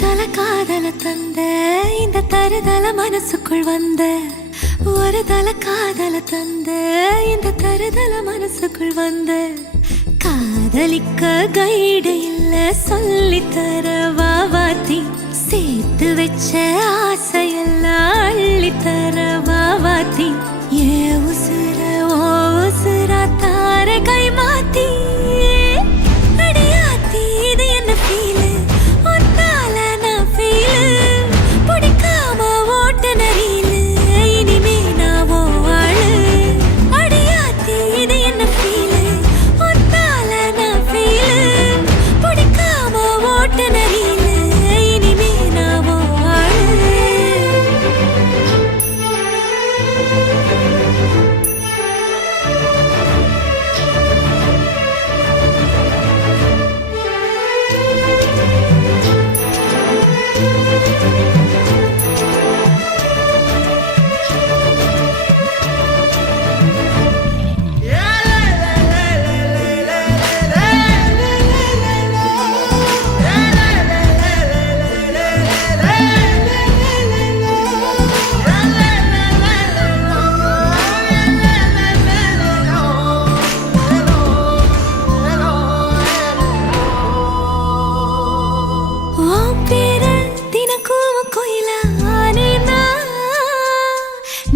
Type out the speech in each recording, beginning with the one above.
தல காதல தந்த இந்த தருதல மனசுக்குள் வந்த ஒரு தல காதல தந்த இந்த தருதல மனசுக்குள் வந்த காதலிக்க கைடு இல்ல சொல்லி தர வாவாத்தி சேர்த்து வச்ச ஆசையெல்லாம் அள்ளி தர வாவாத்தி ஏ உசுர ஓ உசுரா தார கை மாத்தி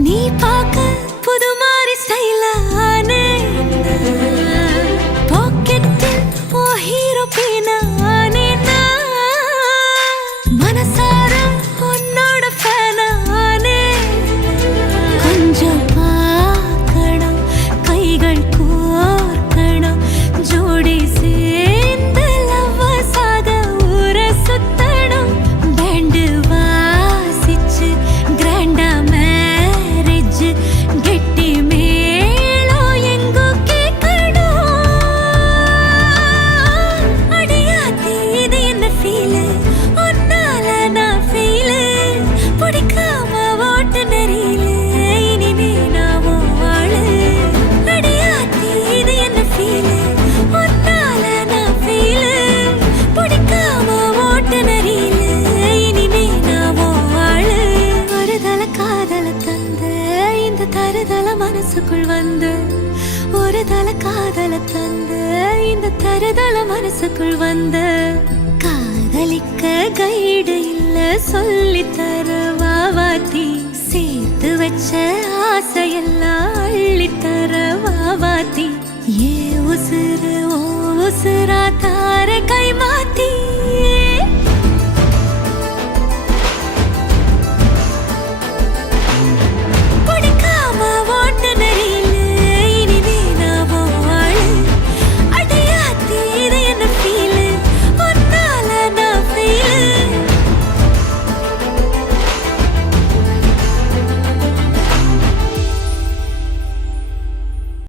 நீ பாக்க புது மாதிரி ஸ்டைலானே பாக்கெட்டில் ஓ ஹீரோ பீனானே மனசார உன்னோட ஃபேனானே கொஞ்சம் பார்க்கணும் கைகள் கோர்க்கணும் ஜோடி சேர்ந்து லவ்வஸாக ஊர சுத்தணும் பேண்டு வாசிச்சு கிராண்டா கெட்டி மேளம் எங்கோ கேட்கணும் அடியாத்தி இது என்ன ஃபீலு உன்னால நான் ஃபீலு பிடிக்காம ஓட்டு நெறியில இனிமே நான் வாழு அடியாத்தி இது என்ன ஃபீலு உன்னால நான் ஃபீலு பிடிக்காம ஓட்டு நெறியில இனிமே நான் வாழு ஒரு தல காதல தந்த இந்த தருதல மனசுக்குள் வந்து ஒரு தல காதல தந்த இந்த தருதல மனசுக்குள் வந்து காதலிக்க கைடு இல்ல சொல்லி தர வாவாத்தி சேர்த்து வச்ச ஆசையெல்லாம் அள்ளித்த